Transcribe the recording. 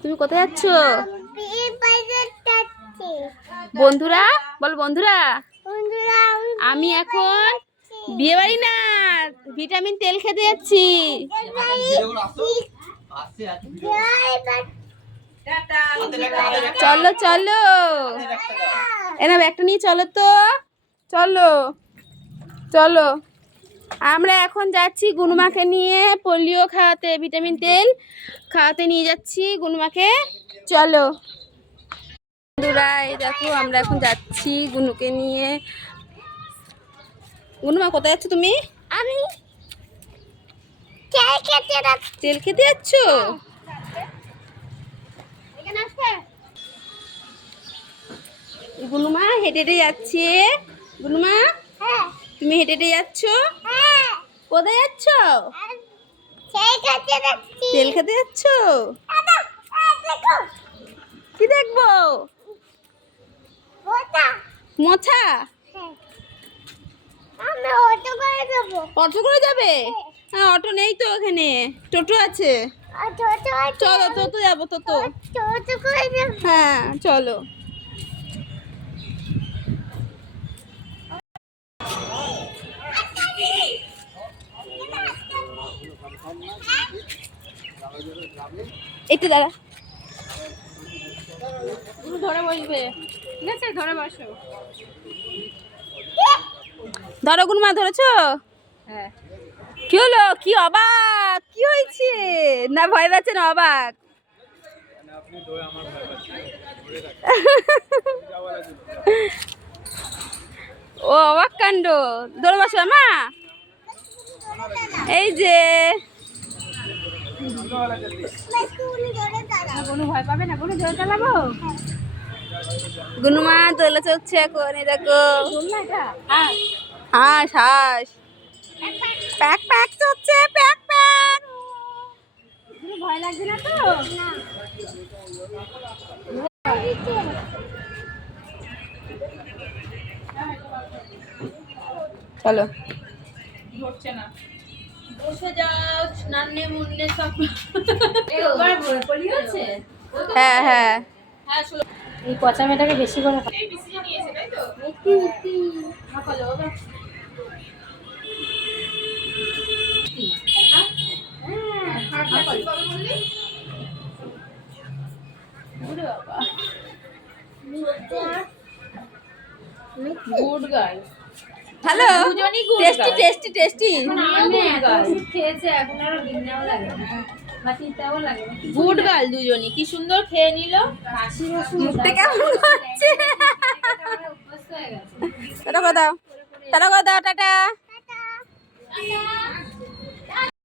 তুমি কোথায় যাচ্ছ? বন্ধুরা বল, বন্ধুরা আমি এখন বিয়ে বাড়ি না, ভিটামিন তেল খেতে যাচ্ছি। চলো চলো, এনা ব্যাগটা নিয়ে চলো তো, চলো চলো। আমরা এখন যাচ্ছি গুনুমাকে নিয়ে পোলিও খাওয়াতে, ভিটামিন তেল খাওয়াতে নিয়ে যাচ্ছি গুনুমাকে। চলো বন্ধুরা, এই দেখো আমরা এখন যাচ্ছি গুনুকে নিয়ে। গুনুমা কোথায় যাচ্ছ তুমি? আমি তেল খেতে যাচ্ছ? গুনুমা হেঁটে হেঁটে যাচ্ছে। গুনুমা তুমি হেঁটে হেঁটে যাচ্ছ? কোথায় যাচ্ছ? তেল খেতে যাচ্ছ? কি দেখবো? মোছা? অটো করে যাবে? হ্যাঁ, অটো নেই তো এখানে, টোটো আছে। চলো টোটো যাবো, টোটো। হ্যাঁ চলো। একটু দাঁড়া, ধরে বসবে, ঠিক আছে? ধরে বসো। ধরো গুনুমা, ধরেছো? হ্যাঁ। কি হলো? কি অবাক? কি হয়েছে? না ভয় পাচ্ছে না অবাক? ও অবাক কাণ্ড। ধরে বসো মা। এই যে ভয় পাবে না, কোনো জোরে চালাবো। গুনুমা দোলা চলছে এখন, এই দেখো। হাঁস হাঁস প্যাক প্যাক চলছে, প্যাক প্যাক। ভয় লাগছে না তো? চলো। ধরছে না, বসে যাও, নান্নে মুন্নে সব। হ্যাঁ হ্যাঁ, এই পচা মেয়েটাকে বেশি করে good girl. Hello, tasty tasty tasty. খেয়েছে, এখন আরো ঘৃণাও লাগে বা চিন্তাও লাগে। গুড গার্ল দুজনই, কি সুন্দর খেয়ে নিল। মুখটা কেমন হচ্ছে? টাটা করে দাও, টাটা করে দাও, টাটা।